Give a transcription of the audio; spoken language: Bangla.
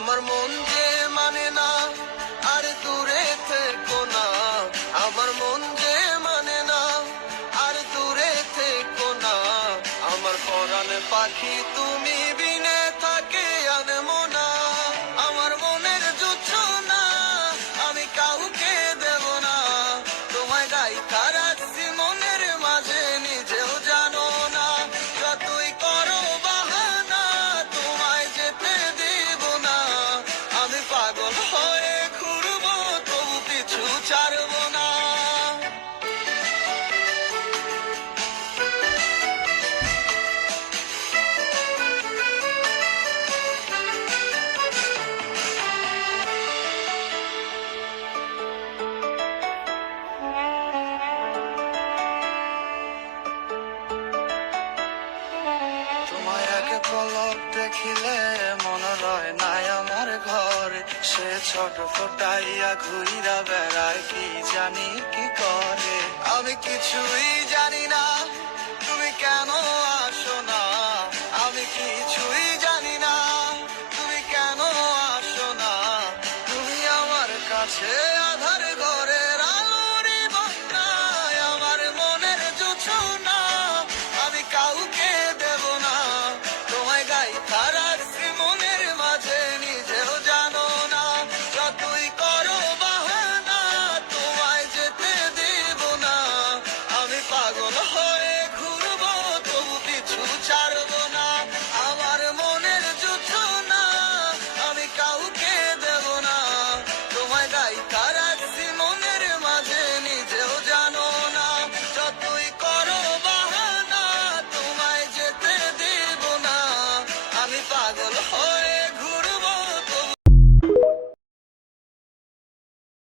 আমার মন যে মানে না আর দূরে থেকো না, আমার মন যে মানে না আর দূরে থেকো না, আমার পরাণ পাখি তুমি বিনে থাকে আনমনা, আমার মনের জোছনা আমি কাউকে দেব না, তোমায় গাইতা রাখছি মনের মাঝে নিজেও জানো না, যতই করো বাহানা তোমায় যেতে দিব না, আমি পাগল হয়ে ঘুরবো তবু পিছু ছাড়বো না। তোমায় এক পলক দেখিলে মনে রয় নাই আমার ঘরে, সে ছোট ফোটাইয়া ঘুইরা বেড়ায় কি জানি কি করে, আমি কিছুই জানি না তুমি কেন আসো না, আমি কিছুই জানি না তুমি কেন আসো না, তুমি আমার কাছে